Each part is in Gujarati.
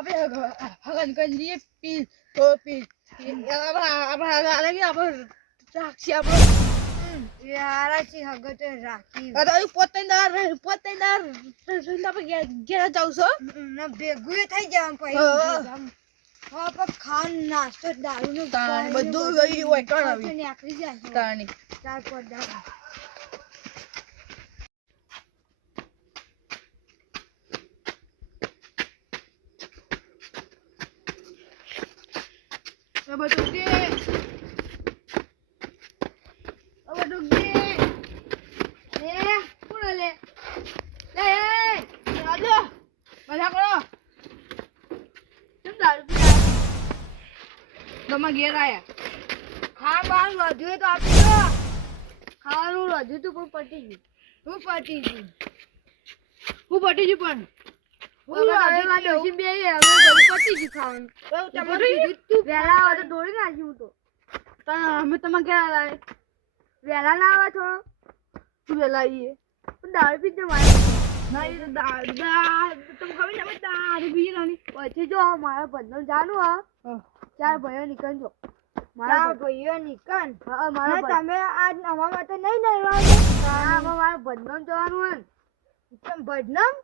આપણે હગન કરી લઈએ પી તો પી આપણે આપણે રાખી આપણે યારાથી હગતે રાખી અરે પોતેદાર ઘેર જાવ છો ને ભેગું થઈ જવાનું પછી હા પણ ખાન નાસ્તો દારૂ નું બધું ગઈ હોય કણ આવી નીકળી જાય તાણી ચાર પાંચ દારૂ ઘેર આયા હા બાર વધ્યું તો આપી દો ખાવાનું વધ્યું તું પણ પટી ગયું હું પટી ગયું પણ અમે તમે ક્યાં લાવે વેલા ના આવે થોડો તું વેલા આવીએ પણ દારૂ પીતે મારે ના એ તમે ખબર ને દારૂ પીએ રાની પછી જો મારા બંધન જાનું હા ચાર ભાઈઓ નીકળજો મારા ભાઈઓ નીકળ મારા તમે આજ અમારા તો નહીં નડવાનું મારા બંધન જવાનું હોય ભજનમ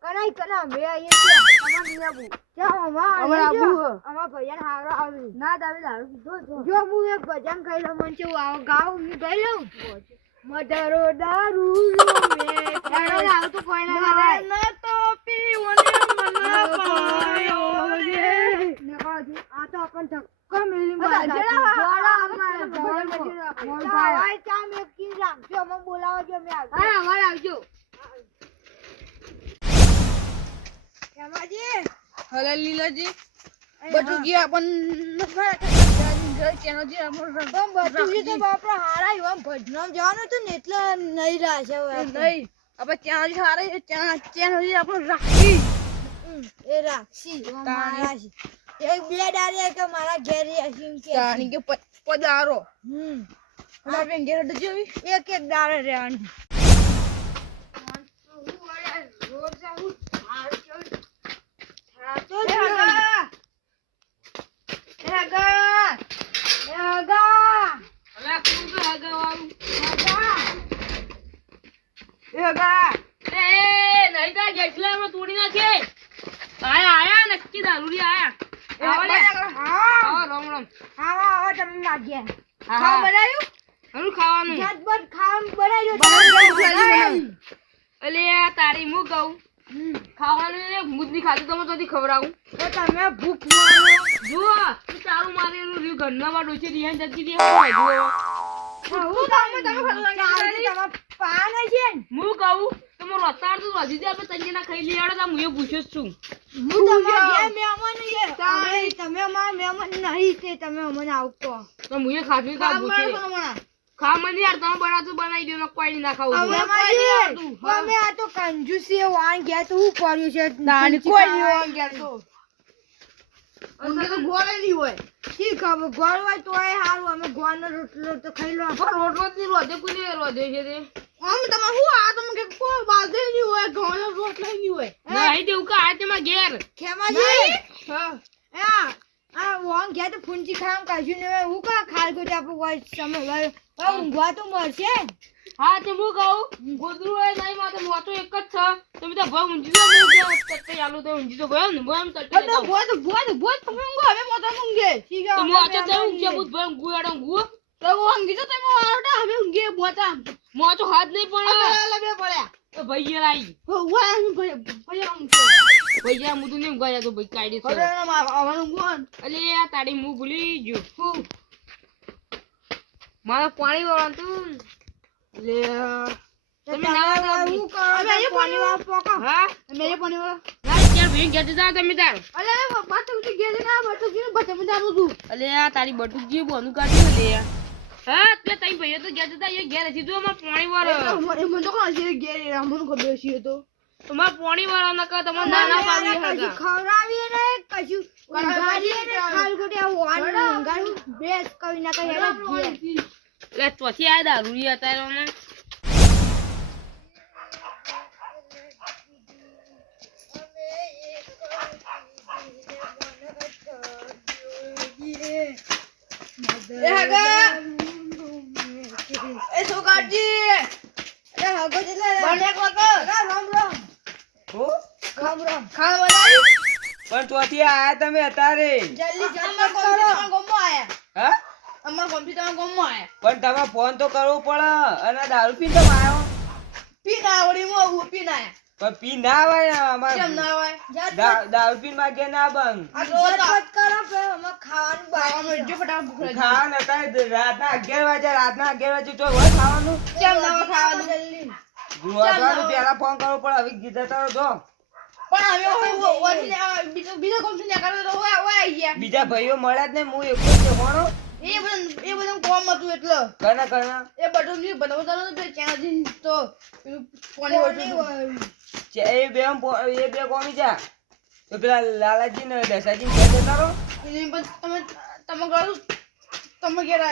કનાઈ કના અમે આવીએ છીએ અમાર નિયાબુ ક્યાં અમાર આબુ અમાર ભૈયાને હારો આવી ના દાવે દારૂ પીધો જો હું એક ભજન ખાઈ લઉં મને છે આવ ગાવ હું ગઈ લઉં મધરો દારૂ મે એનો આવ તો કોઈ ના આવે ના તો પીવને મને પાયો રે આ તો આપણ ધક્કો મેલી મારા ચા મે કી રાખજો અમે બોલાવજો મે આવજો હા અમાર આવજો કેમાજી હલે લીલાજી બધું ગયા પણ કેનોજી બધું તો બાપરા હારા એવા ભજનમ જવાનું હતું ને એટલે નહીં રાશે નહીં આપણે ત્યાં હારે ત્યાં કેનોજી આપણે રાખી એ રાખી મારા એક બે ડારે કે મારા ઘેર આસીમ કે તાણી કે પદારો આપણે ઘેર જવી એક ડારે રહેવાનું તોડી નાખે આયા નક્કી દારૂડી આયા રામ રામ હા તમે માગ્યા ખાવા બનાવ્યું હરું ખાવાનું ઝટપટ ખાવાનું અલે તારી હું કહું ખાવાનું મુદની ખાતું તમે તો ખવડાવું તો તમે ભૂખ મારો જો તું તારું મારેલું રહ્યું ઘરના માં ડોચી રિહાન જતી રહી હું તમે પાન છે હું કહું તમે રતાર તો વધી જાય આપણે તંજે ના ખાઈ લેવાડો તો હું એ પૂછ્યો છું હું તમારા ઘેર મહેમાન તમે અમારા મહેમાન નહીં છે તમે અમને આવતો તો હું એ ખાધું કા પૂછે ખા મને યાર તમે બનાવતું બનાવી દો ને કોઈ નહીં ના ખાવું અમે આ તો કંજૂસી વાન ગયા તો હું કર્યું છે નાની કોઈ નહીં વાન ગયા તો અંદર તો ગોળ નહીં હોય ઠીક હવે ગોળ હોય તોય સારું અમે ગોળનો રોટલો તો ખાઈ લો પણ રોટલો જ નહીં રોજે કોઈ રોજે છે તે આમ તમે હું આ તમે કે કોઈ બાજે નહીં હોય ઘઉંનો રોટલો નહીં હોય નહીં દેવું કા આ તેમાં ઘેર ખેમાજી હા આ વાન ગયા તો ફૂંચી ખામ કાજુ ને હું કા ખાલ ગોટા પર કોઈ સમય ઊંઘવા તો મળશે હા તે હું કહું ગોદરું હોય નહીં માતો મોટો એક જ છે તમે તો ભવ ઊંઘી તો હું તત્તે આલુ તો ઊંઘી તો ગયો ને બોમ તત્તે તો ભોત તમે ઊંઘો હવે મોટો ઊંઘે ઠીક છે મોટો તો ઊંઘે બુત ભમ ગુયાડો ઊંઘો તો ઊંઘી તો તમે આવડા હવે ઊંઘે મોટા મોટો હાથ નહીં પડે લબે પડ્યા તો ભૈયા લાઈ ભૈયા ભૈયા મુદુ ને ઊંઘાયા તો ભાઈ કાઢી છે અરે આવવાનું કોણ અલે આ તાડી મુ ભૂલી ગયો મારા પાણી વાળા તું લે તમે ના હું કરો અમે પાણી વાળા પોકા હા અમે પાણી વાળા ના યાર ભઈ ગેટ જા તમે તાર અલે બાટુ જી ગેટ ના બાટુ જી બચે મજાનું છું અલે આ તારી બટુ જી બોનું કાઢ્યું લે હા એટલે તઈ ભઈ તો ગેટ જા એ ઘેર હતી જો અમાર પાણી વાળા મને તો કોણ છે ઘેર રામન ખબર છે તો તમાર પાણી વાળા ના કા તમાર નાના પાડી હગા ખવરાવી ને કશું ગાડી ને ખાલ ગોટે વાન ગાડું બેસ કઈ ના કઈ લે ચોથી આ દારૂ હતા ને એ હગા એ સોગાજી એ હગો એટલે બને કોકો રામ રામ હો રામ રામ ખાવા બનાવી પણ તોથી આયા તમે અત્યારે જલ્દી જલ્દી કરો ગોમો આયા હા અમાર કોમ્પ્યુટર ગોમો આયા પણ તમે ફોન તો કરવો પડે અને દારૂ પીને તમે આવ્યો પીના વળી મો પીના પણ પી ના આવાય અમાર કેમ ના હોય દારૂ પીને માગે ના બંધ આ રોજ કરો કે અમે ખાવાનું બાવાનું જો ફટાફટ ભૂખ લાગી ખાવાનું અત્યારે રાતના 11 વાગે તો હોય ખાવાનું કેમ ના હોય ખાવાનું જલ્દી ગુરુવારનું પહેલા ફોન કરવો પડે હવે કીધા તારો જો પણ અમે બીજો કોમ્પ્યુટર ને કરો તો ઓય આવી ગયા બીજા ભાઈઓ મળ્યા જ ને હું એકલો જ કોણો એ બધું કોમ હતું એટલે કના એ બધું ની બનાવતા તો ત્યાં તો કોની વળતું એ બે કોમી જા તો પેલા લાલાજી ને દશાજી ને જતા રહો તમે કરો તમે ઘેર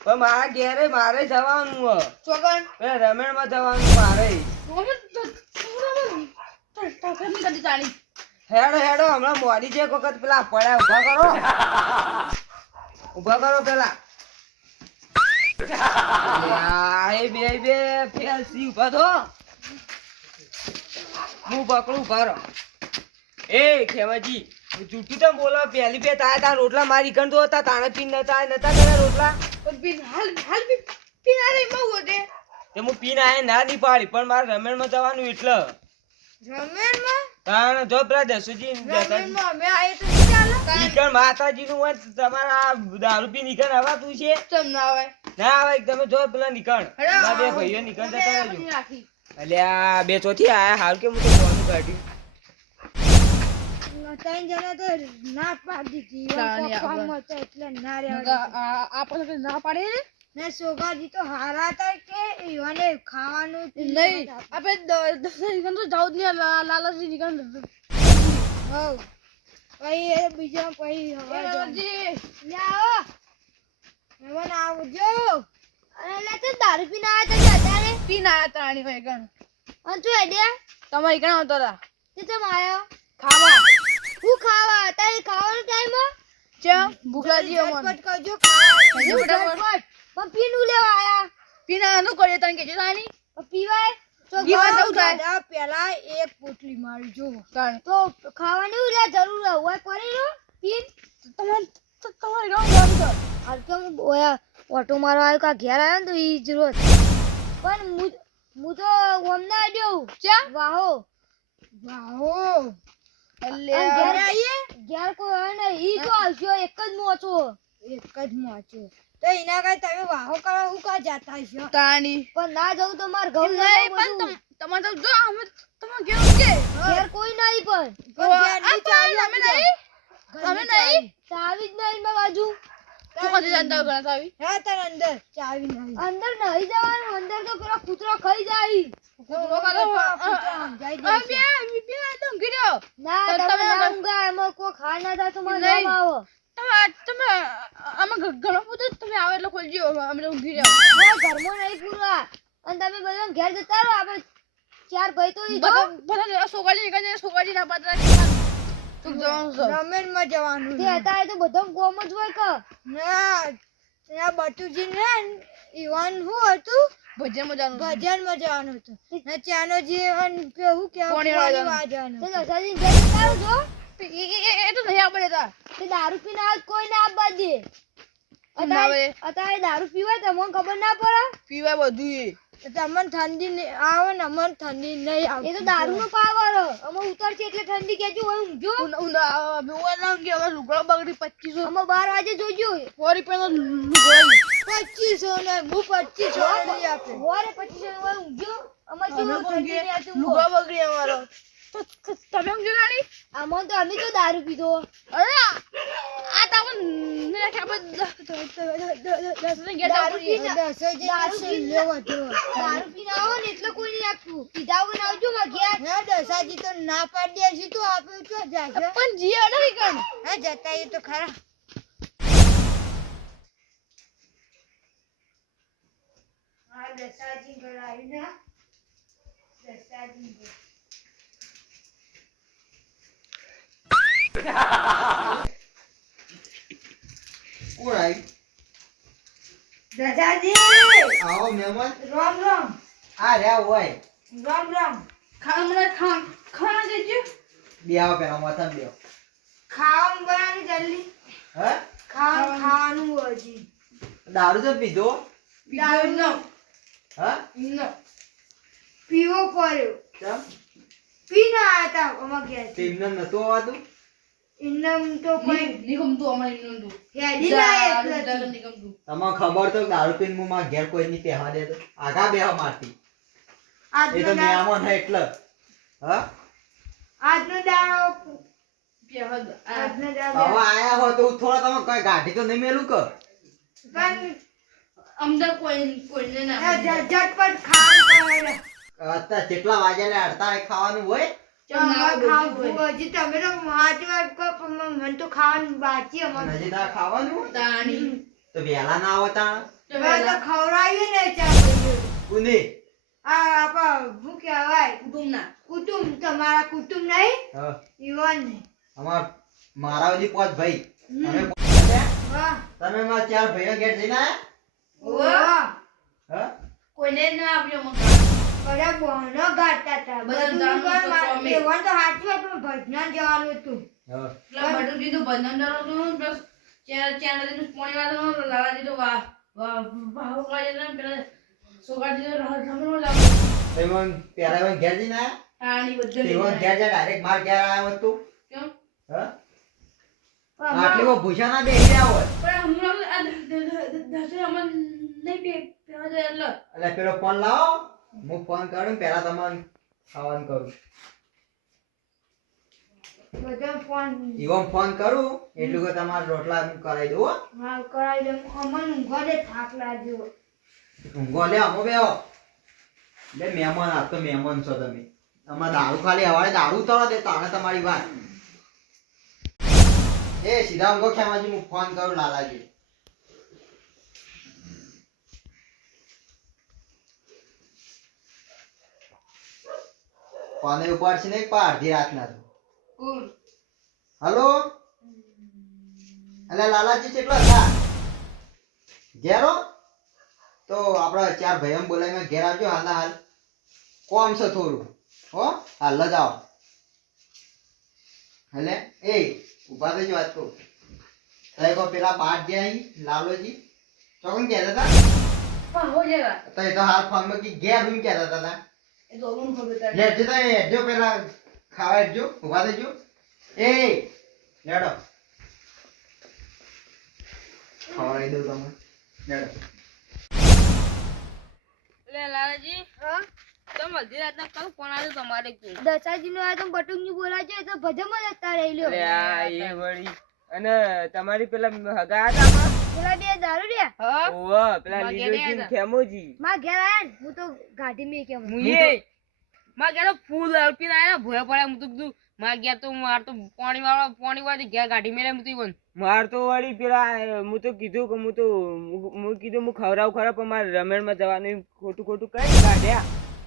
પણ મારા ઘેરે મારે જવાનું હ ચોકન પેલા રમેણ માં જવાનું મારે હેડો હેડો હમણાં મોડી છે એક વખત પેલા પડ્યા ઉભા કરો પેલા એ બે ફેલસી ઉભા થો હું પકડું ઉભા રહો એ ખેમાજી જૂઠું તો બોલો પહેલી બે તા રોટલા મારી ગણ તો હતા તાણે પીન નતા તારા રોટલા તે હું પીન આયા ના ની પાડી પણ મારે રમેણ માં જવાનું એટલે તાણે જો પેલા દસુજી નીકળ માતાજી નું હોય તમારા દારૂ પી નીકળ આવા તું છે ના આવે તમે જો પેલા નીકળ બે ભાઈઓ નીકળ જતા રહેજો અલ્યા બે ચોથી આયા હાલ કે હું તો ફોન કાઢ્યું ત્રણ જણા તો ના પાડી દીધી એટલે ના રહ્યા આપણે ના પાડે ને સોગાજી તો હારા હતા કે ઈવાને ખાવાનું નહીં આપણે 10 નીકળ તો જાવ જ નહીં લાલાજી નીકળ હવ પછી એ બીજા પછી લાલાજી આવો મહેમાન આવજો અરે લે તો દારૂ પીને આવ્યા હતા અત્યારે પીને આયા તાણી હોય ગણ અને તું એડિયા તમારી કણ આવતો હતા તે ચમ આયો ખાવા હું ખાવા અત્યારે ખાવાનો ટાઈમ ચમ ભૂખ લાગી અમન ફટફટ કરજો ફટાફટ પણ પીનું લેવા આયા પીને આનું કરીએ તને કેજો તાણી પીવાય તો પીવા જવું થાય પેલા એક પોટલી મારી જો તાણ તો ખાવાની લે જરૂર હોય કરી લો પીન તમારી ગામ ગામ કર હાલ કે હું ઓયા ઓટો મારવા આવ્યો કા ઘેર આવ્યો ને તો ઈ જરૂર પણ હું તો ઓમના આડ્યો ચા વાહો અલ્યા ઘેર આવીએ ઘેર કોઈ હોય ને ઈ તો આવજો એક જ મોચો તો એના કાઈ તમે વાહો કરવા હું કા જાતા છો તાણી પણ ના જવું તો માર ઘઉં નહીં પણ તમારે તો જો અમે તમે કેવું કે ઘેર કોઈ નહીં પણ અમે નહીં ચાવી જ નહીં માં બાજુ તું કદી જાણતા ઘણા ચાવી હા તાર અંદર ચાવી નહીં અંદર નહીં જવાનું અંદર તો પેલો કૂતરો ખાઈ જાય કૂતરો ખાતો બે તો ગીર્યો ના તમે ના ઊંઘા એમાં કોઈ ખા ના થાય તો મને નામ આવો તમે આમાં ઘણો બધું તમે આવો એટલે ખોલજો અમે તો ઊંઘી રહ્યા ઘરમાં નહીં પૂરવા અને તમે બધા ઘેર જતા રહો આપણે ચાર ભાઈ તો ઈ જો બધા સોગાજી નીકળે સોગાજી ના પાત્ર તું જવાનું રમેન માં જવાનું તે અત્યારે તો બધો ગોમ જ હોય કે ના ત્યાં બટુજી ને ઈવાન હું હતું ભજન માં જવાનું હતું ને ચાનો જીવન હું કે કોણી વાજવાનું તો દસાજી ઘેર જતા જો એ તો નહીં આપણે તા તે દારૂ પીને આવ કોઈ ના આપવા દે અત્યારે દારૂ પીવાય તમને ખબર ના પડે પીવાય બધું તમને ઠંડી આવે ને અમને ઠંડી નહીં આવે એ તો દારૂ નો પાવર અમે ઉતરશે એટલે ઠંડી કેજો હોય ઊંઘજો લુગડો બગડી 2500 અમે 12 વાગે જોજો 100 રૂપિયા લુગડો 2500 ને હું 2500 લઈ આપે હોરે 2500 હોય ઊંઘજો અમે કેવું ઠંડી ને આતું લુગડો બગડી અમારો તમે ઊંઘજો રાણી આમાં તો અમે તો દારૂ પીધો અરે આ તો ને ખબર 10 ને ગયા દારૂ પીને આવો ને એટલે કોઈ નહીં આપતું પીધા વગર આવજો માં ઘેર ના દસાજી તો ના પાડી દેસી તો આપણે તો જાશે પણ જી અડરી કણ હા જતા એ તો ખરા હા દસાજી ઘર આવી ના દસાજી કોણ આવી રાજાજી આવો મહેમાન રામ રામ આ રહ્યા હોય રામ રામ ખાવા દેજો બે આવો પેલા માથા બે ખાવાનું બનાવી જલ્દી હે ખાવાનું હજી દારૂ તો પીધો દારૂ નો હા પીવો પડ્યો ચમ પી ના આતા અમાર ઘેર તેમને નતો આવતું ઇન્નમ તો કોઈ નિગમતું અમારે ઇન્નમ હેડી લાય નિગમતું તમને ખબર તો દારૂ પીને હું મારા ઘેર કોઈ નહીં પહેવા દેતો આગા બેહવા મારતી એ તો મહેમાન હે એટલે હા આજનો દાડો પેહદ આજનો હવે દાડો આયા હો તો થોડા તમે કઈ ગાડી તો નહીં મેલું કે પણ અમદા કોઈને ના ઝટપટ ખાવાનું અત્યારે કેટલા વાગ્યા અડતા ખાવાનું હોય હજી તમે તો સાચી વાત કહો પણ મને તો ખાવાનું બાકી અમારે હજી તાર ખાવાનું તાણી તો વહેલા ના આવતા ખવડાવીએ ને ચા કુની આ આપા શું કહેવાય કુટુંબના કુટુંબ તમારા કુટુંબ નહીં હા યુવાન ને મારા હજી પાંચ ભાઈ તમે વાહ તમે મારા ચાર ભાઈઓ ઘેર જઈને આયા વાહ હા કોઈને ના આપ્યો મને બધા બહનો ગાતા હતા બધા બધું જાણવું તો પણ અમે. એવાનું તો સાચું હતું ભજના જવાનું હતું હા પેલા બટુ દીધું બંધન ડરો પ્લસ ચાર દીધું પોણી વાળો લાલા દીધું વાહ ભાવ કાઢે ને પેલા સોગા દીધું રમણો લાવ એમાં પેલા એમાં ઘેર જઈને આયા તાણી બધે એમાં ઘેર જાય ડાયરેક્ટ માર ઘેર આવ્યો હતો કેમ હા પણ આટલી વો ભૂષા ના બેહી રહ્યા હોય પણ હું આ દસે અમન નહીં પેવા દે એટલે એટલે પેલો ફોન લાવો હું ફોન કરું પેલા તમને ખાવાનું કરું બધા ફોન ઈવમ ફોન કરું એટલું કે તમારા રોટલા હું કરાવી દઉં હો. હા કરાવી દે અમન ઊંઘવા દે થાક લાગ્યો ઊંઘો લે અમો બેહો લે મહેમાન આપ તો મહેમાન છો તમે અમારે દારૂ ખાલી હવારે દારૂ ઉતારો દે તાણે તમારી વાત એ સીધા ઊંઘો ખેમાજી હું ફોન કરું લાલાજી ફોન ઉપાડશે ને પા અડધી રાતના તો કોણ હલો અલે લાલાજી કેટલા હતા ઘેરો તો આપડા ચાર ભાઈઓ બોલાવીને ઘેર આવજો હાલ હાલ કોમ છે થોડું હો હાલ જ આવો એટલે એ ઉભા થઈ વાત કહું તઈ કો પેલા પાટ ગયા અહીં લાલોજી ચોકન કહેતા હતા પણ હો જેવા તઈ તો હાલ ફોન માં ઘેર હું કહેતા હતા એ તો હું ખબર તારે લેજો તઈ હેજો પેલા ખાવા હેજો ઉભા થઈજો એ લેડો ખવડાવી દઉં તમે લેડો લે લાલાજી હા તમે અડધી રાતના કયું ફોન આવ્યો તમારે કોણ દસાજી નો આ તો બટુંગી બોલાજો તો ભજમાં જતા રહી લ્યો અરે આ એ વળી અને તમારી પેલા હગા હતા માં પેલા બે દારૂ રે હા ઓવા પેલા માં ઘેરે લીલોજી હતા. ખેમોજી માં ઘેર આયા ને હું તો ગાડી મેં કેમ મુયે માં ગયા તો ફૂલ અલ્પીને આયા ભોય પડ્યા હું તો કીધું માં ગયા તો માર તો પાણી વાળી ગયા ગાડી મેલે હું તો માર તો વળી પેલા હું તો કીધું કે હું કીધું હું ખવડાવ ખરા પણ મારે રમેણમાં જવાનું ખોટું કઈ કાઢ્યા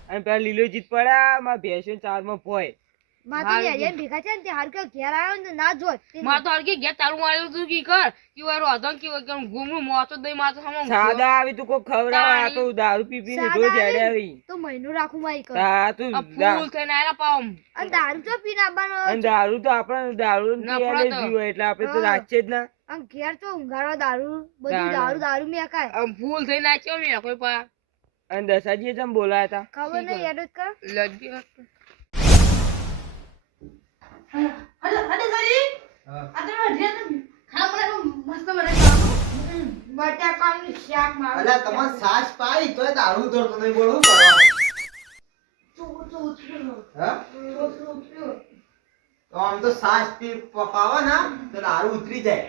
અને પેલા લીલોજી જ પડ્યા મારા ભેંસો ચારમાં પોય માં તો યાર ભેગા છે ને તે હાર કે ઘેર આવ્યો ને ના જોત માં તો હરકી ગયા તારું માર્યું તું કી કર કે વારો અધન કે ઘૂમનું મોતો દઈ માં તો સામો સાદા આવી તું કોઈ ખવડાવ આ તો દારૂ પી પીને રોજ હેડે આવી તો મહિનો રાખું માઈ કર આ તું ફૂલ થઈને આયા પાવ અને દારૂ તો પીને આવવાનો અને દારૂ તો આપણે દારૂ નફરત. હોય એટલે આપણે તો રાખીએ જ ના અને ઘેર તો ઊંઘાડો દારૂ બધું દારૂ. દારૂ મેં કાય ફૂલ થઈને નાચ્યો મેં કોઈ પા અને દસાજીએ જેમ બોલાયા હતા ખબર નહીં યાદ જ કર લડકી બટાકાનું શાક મારું અલા તમાર સાસ પાઈ તોય દારૂ ઉતરતો નહીં બોલ શું કરવાનું હા તો આમ તો સાસ પી પાવા ના તો દારૂ ઉતરી જાય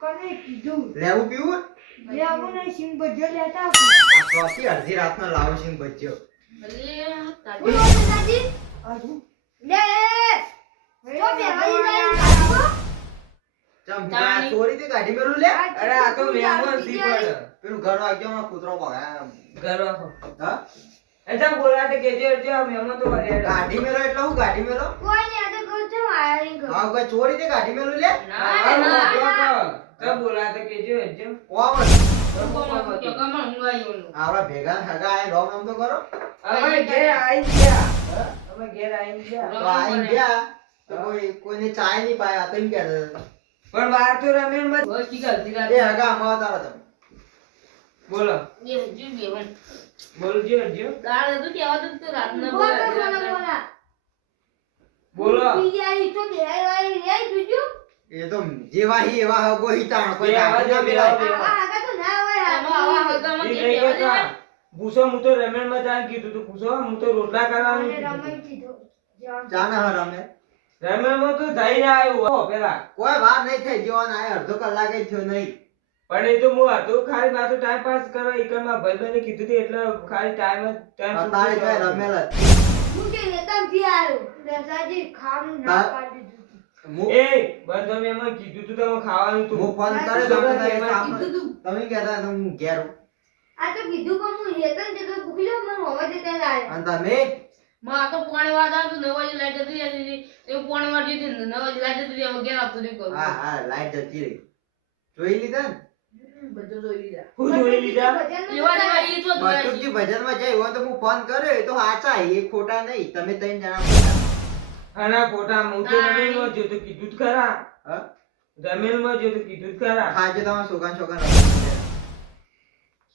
કોને કીધું લેવું પીવું લે આવું નહીં સિંગ બજો લેતા આ ચોથી અડધી રાતના લાવું છે બચ્યો બોલો દાદી લે તો બેહાઈ જાય ચમ આ ચોરી તે ગાડી મેલું લે અરે આ તો મહેમાન સી પડે પેલું ઘર વાગ્યો માં કૂતરો ભગાય ઘર હા એ જેમ બોલાયા તે કેજો જે મહેમાન તો વળ્યા ગાડી મેલો એટલે હું ગાડી મેલો કોઈ નહીં આ તો કહું છું આયા નહીં કહું હા કોઈ ચોરી તે ગાડી મેલું લે તો બોલાયા તે કેજો જે કોમ આપડા ભેગા હગા આય રોમ નામ તો કરો અમે ઘેર આઈ ગયા અમે ઘેર આઈ ગયા તો આઈ ગયા તો કોઈને ચાય નહીં પાયા તેમ કે પણ બહાર તો રમેન માં એ હગા અમાવા તારા તમે બોલો બોલો જીઓ જીઓ બોલો એ તો જેવા હી એવા હગો હિતાણ કોઈ રાખ ના મિલાય પૂછો હું તો રમેન માં જા કીધું તું પૂછો હું તો રોટલા કરવાનું કીધું. જાના હર અમે રમેન માં તો જઈને આવ્યો પેલા કોઈ વાર નહીં થઈ જવાન આય અડધો કલાક જ થયો નહીં પણ એ તો હું હતો ખાલી બાતો ટાઈમ પાસ કરવા એકરમાં ભાઈબંધે કીધું હતું એટલે ખાલી ટાઈમ તારે કઈ રમેલ એ બંધ મેં એમાં કીધું તું તમે ખાવાનું તું હું ફોન કરે તમે કહેતા હું ઘેર હું. અને તમે હા હા લાઈટ જતી રહી જોઈ લીધા ને હું જોઈ લીધા બટુકજી ભજનમાં જાય હોય તો હું ફોન કર્યો એ તો સાચા એ ખોટા નહીં તમે ત્રણ જણા ખોટા. આના ખોટા હું તો રમેન માં જો તો કીધું જ ખરા હા? રમેન માં જો તો કીધું જ ખરા ખાજો તમારા છોકરા છોકરા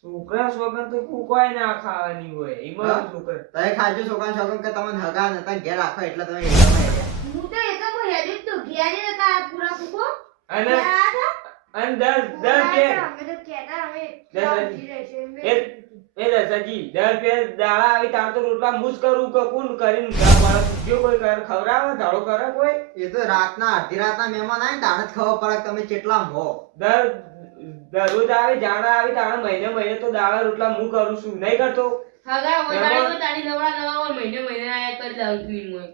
છોકરા છોકરા તો કોઈ ના ખાવાની હોય એમાં છોકરા તમે ખાજો છોકરા છોકરા કે તમને હગા નતા ઘેર રાખો એટલે તમે એકદમ અને અને દર રસાજી દર પે દાડા આવી તાર તો રોટલા મુસ કરું કે કોણ કરીને મારા સુગ્યો કોઈ ખવડાવે ધાડો કરે કોઈ એ તો રાતના અડધી રાતના મહેમાન આવે ને તારે જ ખબર પડે કે તમે કેટલા હો દરરોજ આવે જાડા આવે તારા મહિને તો દાડા રોટલા હું કરું છું નહીં કરતો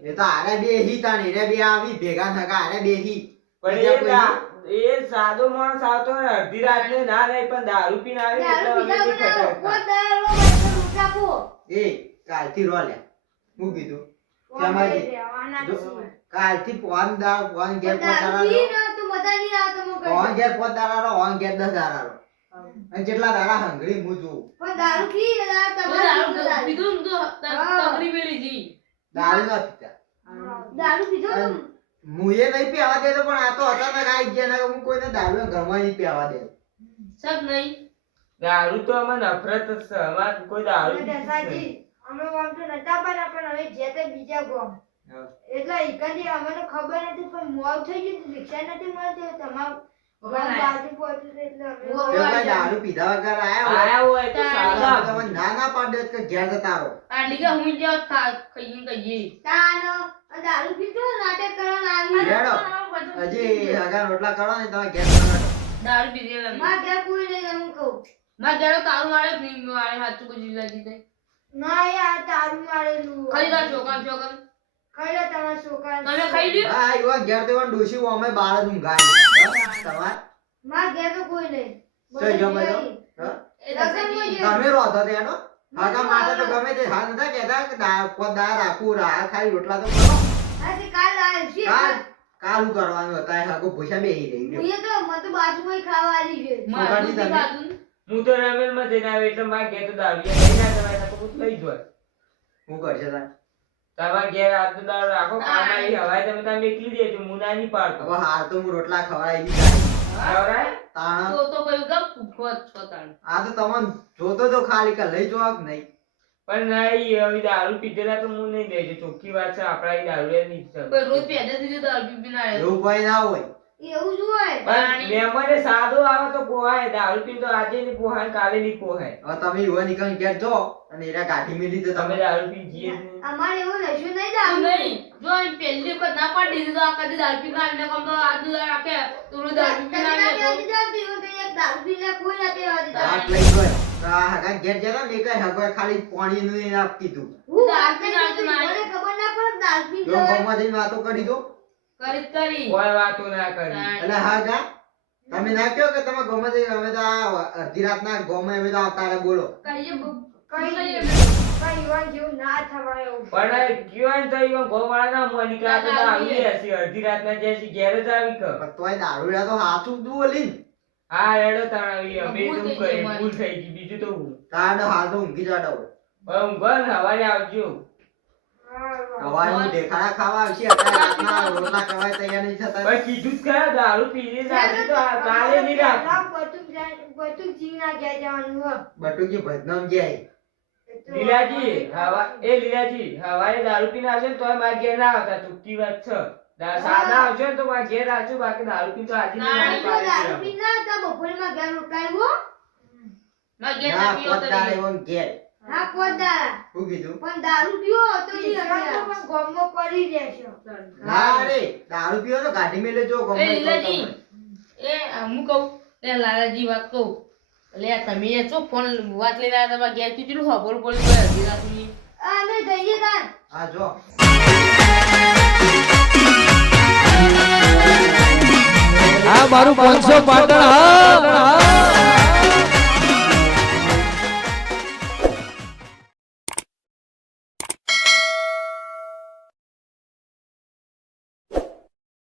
એ તો આરે બે હી તાણી રે બે આવી ભેગા થકા આરે બે હી પણ એ સાદો માણસ આવતો હોય અડધી રાત ને ના રહે પણ દારૂ પીને આવે એટલે અમે બી ખતરનાક. એ કાલથી રો લે હું કીધું કેમાજી કાલથી ફોન ઘેર પોતારા રો ઓન ઘેર 10 દાડા રો અને જેટલા દાડા હંગડી હું જોઉં દારૂ ના પીતા મુએ નહીં પીવા દેતો પણ આ તો અચાનક આવી ગયા ને હું કોઈને દારૂ ઘરમાં નહીં પીવા દે દારૂ તો અમે નફરત જ છે અમાર કોઈ દારૂ એટલે ઈકંદી અમને ખબર નથી પણ મોલ થઈ ગયું રિક્ષા નથી મળતી તમારું બાજુ પહોંચ્યું એટલે કોઈ દારૂ પીધા વગર આયા હોય તો સાદા તમે ના ના પાડે કે ઘેર જતા રહો દારૂ પીતો નાટક કરવાનું રેડો હજી હગા રોટલા કરો ને તમે ઘેર કરો માં ઘેર કોઈ નહીં હું કહું ના યાર તારું મારેલું ખાઈ લો તમારા છોકરા હા ઈવા ઘેર તો ડોશી અમે બાર જ ઊંઘાય તમાર માં ઘેર તો કોઈ નહીં તો જમે તો તમે રોતો તેનો હગા માટે તો ગમે તે હાલ નતા કહેતા કે દા રાખું રા ખાલી રોટલા તો કરો આજે કાલ આવશે કાલું કરવાનું હતા હગો ભૂસા બેહી રહી હું તો મત બાજુમાં ખાવા આવી ગયો છોકરાની તમે હું તો રમેલ માં જઈને આવે એટલે મારે ઘેર તો દારૂ લઈ ના જવાય તો હું લઈ જોય હું કરશે તાર તમારા ઘેર આ તો દારૂ રાખો ખાવાની હવાય તમે તમે એકલી દેજો હું ના નહીં પાડતો હવે હાલ તો હું રોટલા ખવડાવી દીધા ખવડાય તાણ આ તો તમને જોતો તો ખાલી કે લઈ જોવા કે નહીં પણ નહીં હવે દારૂ પીધેલા તો હું નહીં દેજો ચોખ્ખી વાત છે આપણા દારૂ નહીં એવું કોઈ ના હોય એવું જ હોય પણ મહેમાને સાદો આવે તો પોહાય દારૂ પી તો આજે નહીં પોહાય કાલે નહીં પોહાય હવે તમે યુવા નીકળી ઘેર જો અને એરા ગાંઠી મેલી તો તમે તમે દારૂ પી જઈએ જ નહીં. અમારે એવું નશું નહીં દારૂ રાત લઈ ગયો આ હગા ઘેર જતા ને કઈ હગો ખાલી પાણી નું એને આપ કીધું જો ગમવા જઈને વાતો કરી દો કોઈ વાતો ના કરી એટલે હગા તમે ના કહો કે તમે ગમે તે અમે તો આ અડધી રાતના ગમે અમે તો આવતા રહે બોલો પણ કયો ને તો ઈવન ગોવાળા ના મોં નીકળ્યા તો આવી હશે અડધી રાતના જશે ઘેર જ આવી કર પણ તોય દારૂ તો હાચું જ બોલી હા રેડો તાણા અમે તો કરી ભૂલ થઈ ગઈ બીજું તો હું તાડો હાલ તો ઊંઘી જાડો હવે ઊંઘો ને સવારે આવજો હવારે હું દેખાડા ખાવા આવશે અત્યારે રાતના રોટલા કવાય તૈયાર નહીં થતા ભાઈ કીધું જ ખરા દારૂ પીને જાશે તો કાલે નહીં રાખ બટુક જી ના ગયા જવાનું હો બટુજી ભજનામ જાય લીલાજી લીલાજી હવારે દારૂ પીને આવશે ને તોય મારા ઘેર ના આવતા ચૂકતી વાત છે સાદા આવશે ને તો મારા ઘેર આવજો બાકી દારૂ પીને તો આજે દારૂ પી ના હતા બપોરે માં ઘર ઉઠાવ્યો ના પોતાને એવો ઘેર હા પોતા શું કીધું પણ દારૂ પીવો તો ની પણ ગોમો પડી રહેશો ના રે દારૂ પીવો તો ગાડી મેલે જો ગમે લીલાજી હું કહું લે લાલાજી વાત કહું લે તમે ચો ફોન વાત લઈને આવ્યા તમારા ઘેર થી ચેલું ખબર પડી અડધી રાતની અમે જઈએ તાર હા જો આ મારું 500 પાટણ હા